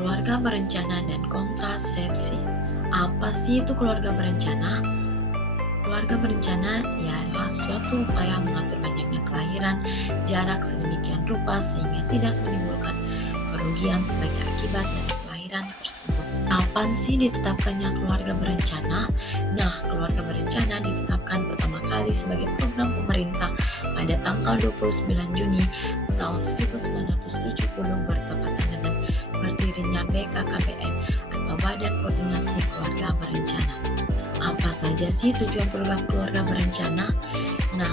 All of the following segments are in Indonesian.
Keluarga berencana dan kontrasepsi. Apa sih itu keluarga berencana? Keluarga berencana ialah suatu upaya mengatur banyaknya kelahiran jarak sedemikian rupa sehingga tidak menimbulkan kerugian sebagai akibat dari kelahiran tersebut. Kapan sih ditetapkannya keluarga berencana? Nah, keluarga berencana ditetapkan pertama kali sebagai program pemerintah pada tanggal 29 Juni tahun 1970 bertepatan dengan berdirinya BKKBN atau Badan Koordinasi Keluarga Berencana. Apa saja sih tujuan program keluarga berencana? Nah,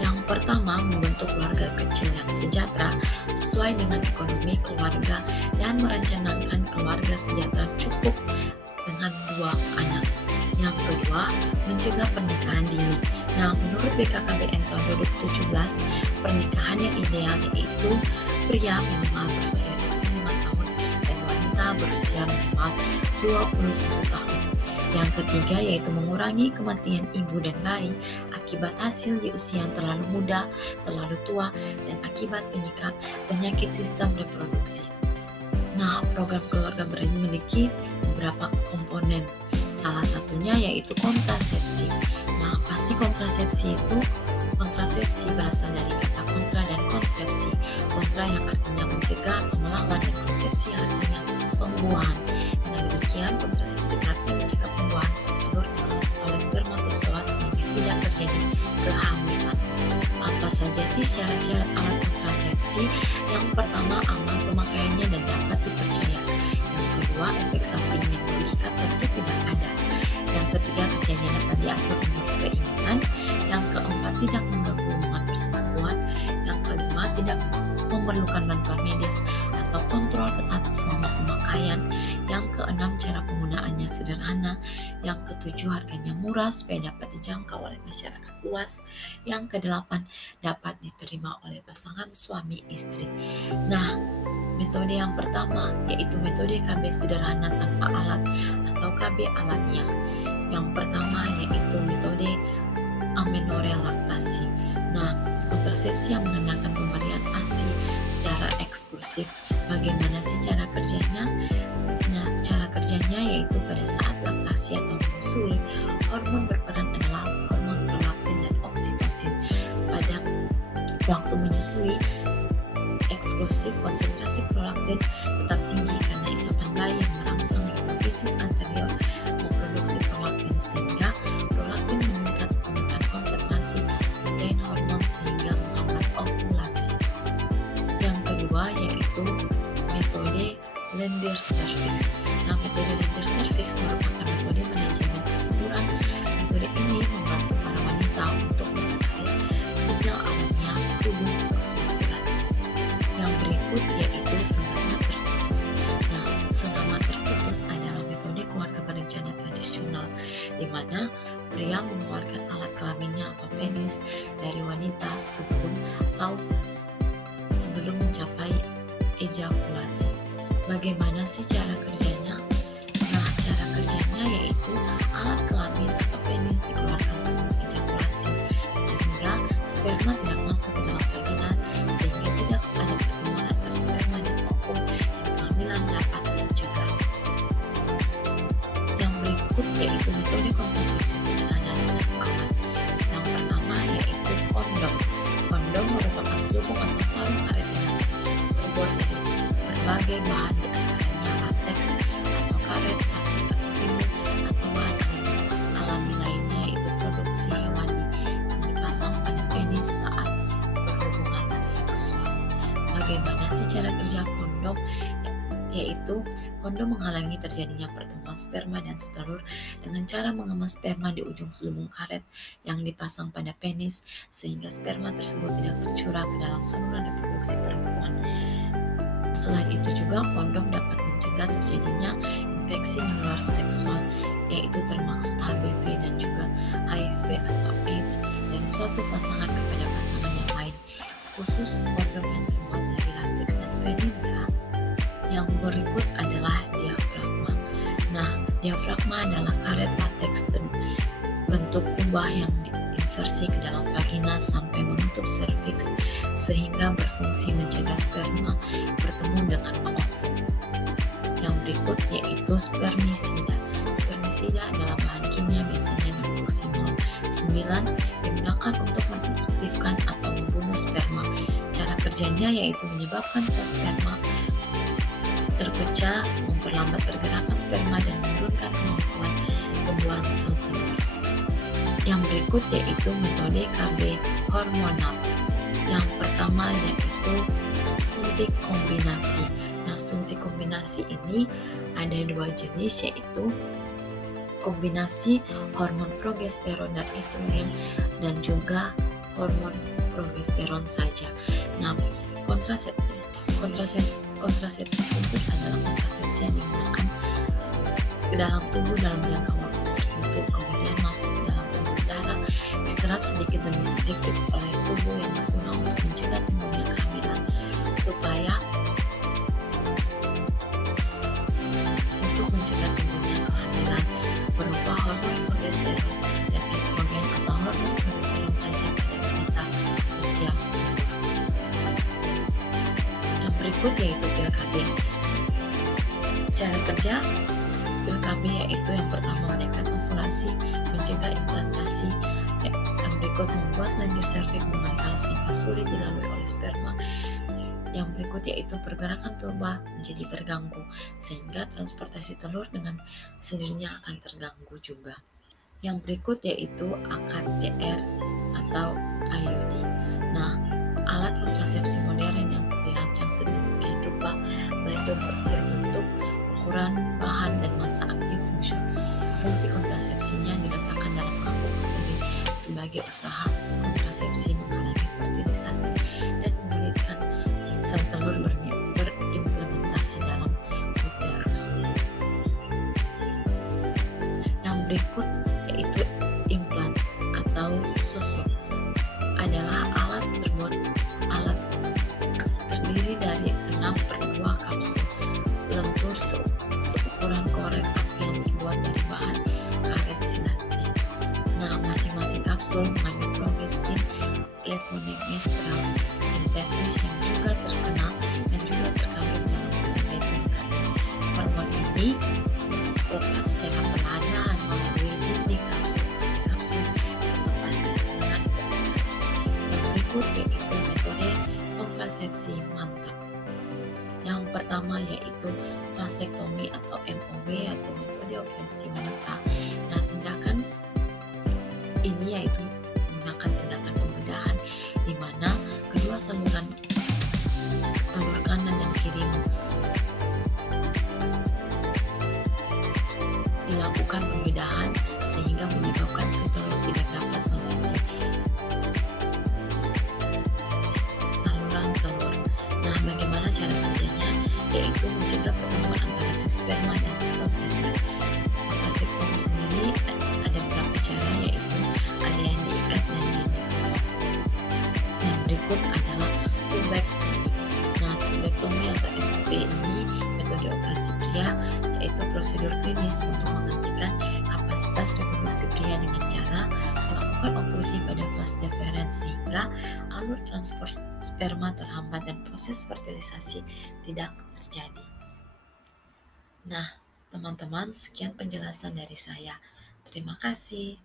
yang pertama membentuk keluarga kecil yang sejahtera sesuai dengan ekonomi keluarga dan merencanakan keluarga sejahtera cukup dengan 2 anak. Yang kedua, mencegah pernikahan dini. Nah, menurut BKKBN tahun 2017, pernikahan yang ideal yaitu pria minimal berusia 25 tahun dan wanita berusia minimal 21 tahun. Yang ketiga yaitu mengurangi kematian ibu dan bayi akibat hasil di usia yang terlalu muda, terlalu tua, dan akibat penyakit sistem reproduksi. Nah, program keluarga berencana memiliki beberapa komponen. Salah satunya yaitu kontrasepsi. Nah, apa sih kontrasepsi itu? Kontrasepsi berasal dari kata kontra dan konsepsi. Kontra yang artinya mencegah atau melawan dan konsepsi artinya pembuahan. Dengan demikian, kontrasepsi berarti mencegah pembuahan telur oleh spermatozoa sehingga tidak terjadi kehamilan. Apa saja sih syarat-syarat alat kontrasepsi? Yang pertama, aman pemakaiannya dan dapat dipercaya. Yang kedua, efek samping yang merugikan tentu tidak ada. Yang ketiga, kerjanya dapat diatur menurut keinginan. Yang keempat, tidak mengganggu hubungan persekutuan. Yang kelima, tidak memerlukan bantuan medis atau kontrol ketat selama pemakaian. Yang keenam, cara penggunaannya sederhana. Yang ketujuh, harganya murah supaya dapat dijangkau oleh masyarakat luas. Yang kedelapan, dapat diterima oleh pasangan suami istri. Nah, metode yang pertama yaitu metode KB sederhana tanpa alat atau KB alamiah. Yang pertama yaitu metode amenorelaktasi. Nah, kontrasepsi yang menggunakan pemberian ASI secara eksklusif. Bagaimana sih cara kerjanya? Nah, cara kerjanya yaitu pada saat laktasi atau menyusui, hormon berperan adalah hormon prolaktin dan oksitosin. Pada waktu menyusui eksklusif, konsentrasi prolaktin tetap tinggi karena isapan bayi yang merangsang hipofisis anterior memproduksi prolaktin sehingga prolaktin meningkat dengan konsentrasi protein hormon sehingga menghambat ovulasi. Yang kedua yaitu metode Lender-Cervix. Nah, metode Lender-Cervix merupakan metode manajemen kesuburan. Metode ini membantu para wanita untuk mengenali sinyal alamiah tubuh kesuburan. Yang berikut yaitu senggama terputus. Nah, senggama terputus adalah metode keluarga berencana tradisional di mana pria mengeluarkan alat kelaminnya atau penis dari wanita sebelum mencapai ejakulasi. Bagaimana sih cara kerjanya? Nah, cara kerjanya yaitu alat kelamin atau penis dikeluarkan sebelum ejakulasi sehingga sperma tidak masuk ke dalam vagina sehingga tidak ada pertemuan antar sperma dan ovum dan kehamilan dapat dicegah. Yang berikut yaitu metode kontrasepsi sederhana dengan alat. Yang pertama yaitu kondom. Kondom merupakan selubung atau sarung karet yang terbuat dari berbagai bahan diantaranya lateks atau karet, plastik atau vinil atau bahan alami lainnya yaitu produksi hewani yang dipasang pada penis saat berhubungan seksual. Bagaimana sih cara kerja kondom? Yaitu kondom menghalangi terjadinya pertemuan sperma dan telur dengan cara mengemas sperma di ujung selubung karet yang dipasang pada penis sehingga sperma tersebut tidak tercurah ke dalam saluran reproduksi perempuan. Selain itu juga kondom dapat mencegah terjadinya infeksi menular seksual yaitu termaksud HBV dan juga HIV atau AIDS dari suatu pasangan kepada pasangan yang lain. Khusus kondom yang terbuat dari lateks dan vanila. Yang berikut adalah diafragma. Nah, diafragma adalah karet lateks bentuk kubah yang diinsersi ke dalam vagina sampai menutup serviks sehingga berfungsi mencegah sperma bertemu dengan ovum. berikut yaitu spermisida. Spermisida adalah bahan kimia biasanya non-fungsional. 9. Digunakan untuk menaktifkan atau membunuh sperma. Cara kerjanya yaitu menyebabkan sel sperma terpecah, memperlambat pergerakan sperma dan menurunkan kemampuan pembuahan sel telur. Yang berikut yaitu metode KB hormonal. Yang pertama yaitu suntik kombinasi. Nah, suntik kombinasi ini ada dua jenis, yaitu kombinasi hormon progesteron dan estrogen dan juga hormon progesteron saja. Nah, kontrasepsi suntik adalah kontrasepsi yang digunakan ke dalam tubuh dalam jangka waktu tertentu, kemudian masuk ke dalam pembuluh darah, diserap sedikit demi sedikit oleh tubuh yang berguna untuk mencegah timbulnya kehamilan, supaya berupa hormon progesteron dan estrogen atau hormon progesteron saja pada wanita usia subur. Yang berikut yaitu pil KB. Cara kerja pil KB yaitu yang pertama menekan ovulasi, mencegah implantasi. Yang berikut membuat lanjut serviks mengental sehingga sulit dilalui oleh sperma. Yang berikut yaitu pergerakan tuba menjadi terganggu sehingga transportasi telur dengan sendirinya akan terganggu juga. Yang berikut yaitu akar DR atau IUD. Nah, alat kontrasepsi modern yang dirancang sedemikian rupa, baik berbentuk, ukuran, bahan, dan masa aktif fungsi kontrasepsinya diletakkan dalam kafo metode sebagai usaha kontrasepsi menghalangi fertilisasi dan menyulitkan sel telur berimplementasi dalam uterus. Yang berikut yaitu implan atau susuk, adalah alat terdiri dari 6/2 kapsul lentur seukuran korek api yang terbuat dari bahan karet silatik. Nah, masing-masing kapsul mengandung progestin, levonorgestrel sintesis yang juga terkenal dan juga terkandung dalam berbagai tingkatan. Hormon ini lepas secara perlahan melalui dinding kapsul sampai kapsul terlepas dari lengan berdekat. Yang berikut yaitu metode kontrasepsi mantap. Yang pertama yaitu vasektomi atau MOW atau metode operasi wanita. Nah, tindakan ini yaitu menggunakan tindakan pembedahan di mana kedua saluran telur kanan dan kiri dilakukan pembedahan sehingga menyebabkan si telur tidak dapat melewati saluran telur. Nah, bagaimana cara kerjanya? Yaitu mencegah pertemuan antara sel sperma dan sel telur. Vasektomi sendiri ada beberapa cara, yaitu ada yang diikat dan yang dipotong. Yang berikut adalah tubektomi. Nah, tubektomi atau MOP ini metode operasi pria, yaitu prosedur klinis untuk menghentikan kapasitas reproduksi pria dengan cara melakukan oklusi pada vas deferens sehingga alur transport sperma terhambat dan proses fertilisasi tidak terjadi. Nah, teman-teman, sekian penjelasan dari saya. Terima kasih.